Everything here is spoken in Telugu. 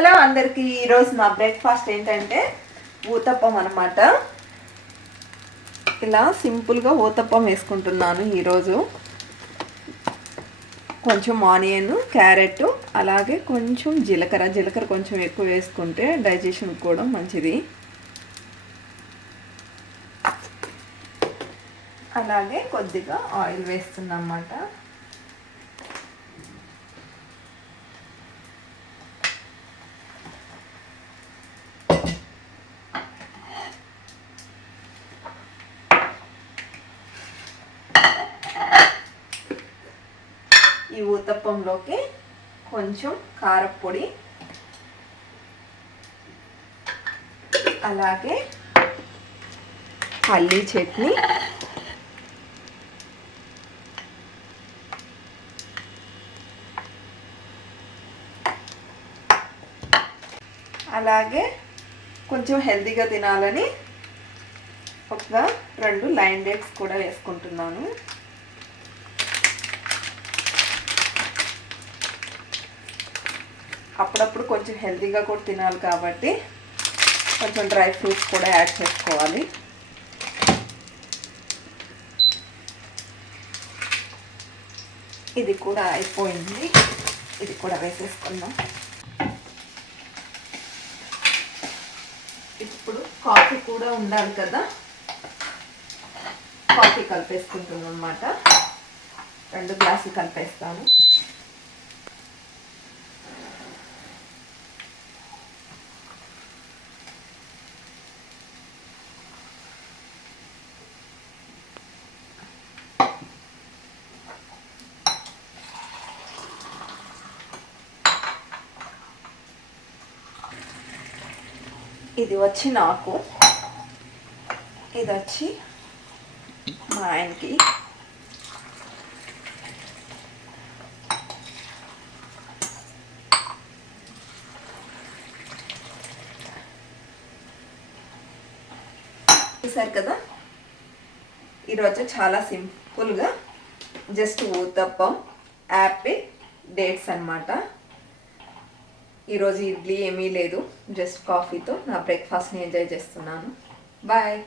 హలో అందరికీ ఈరోజు నా బ్రేక్ఫాస్ట్ ఏంటంటే ఊతప్పం అనమాట ఇలా సింపుల్గా ఊతప్పం వేసుకుంటున్నాను ఈరోజు. కొంచెం ఆనియన్ క్యారెట్ అలాగే కొంచెం జీలకర్ర. జీలకర్ర కొంచెం ఎక్కువ వేసుకుంటే డైజెషన్ కూడా మంచిది. అలాగే కొద్దిగా ఆయిల్ వేస్తున్నమాట. ఈ ఊతప్పంలోకి కొంచెం కారపొడి అలాగే పల్లీ చట్నీ అలాగే కొంచెం హెల్తీగా తినాలని ఒక రెండు లైన్ డేట్స్ కూడా వేసుకుంటున్నాను. అప్పుడప్పుడు కొంచెం హెల్తీగా కూడా తినాలి కాబట్టి కొంచెం డ్రై ఫ్రూట్స్ కూడా యాడ్ చేసుకోవాలి. ఇది కూడా అయిపోయింది. ఇది కూడా వేసేసుకుందాం. ఇప్పుడు కాఫీ కూడా ఉండాలి కదా? కాఫీ కలిపేసుకుంటున్నాం అనమాట రెండు గ్లాసులు కలిపేస్తాను. ఇది వచ్చి నాకు. ఇది వచ్చి మా ఆయనకి. చూసారు కదా? ఈరోజు చాలా సింపుల్గా జస్ట్ ఊతప్పం యాపిల్ డేట్స్ అన్నమాట. ఈరోజు ఇడ్లీ ఏమీ లేదు జస్ట్ కాఫీతో నా బ్రేక్ఫాస్ట్ని ఎంజాయ్ చేస్తున్నాను. బాయ్.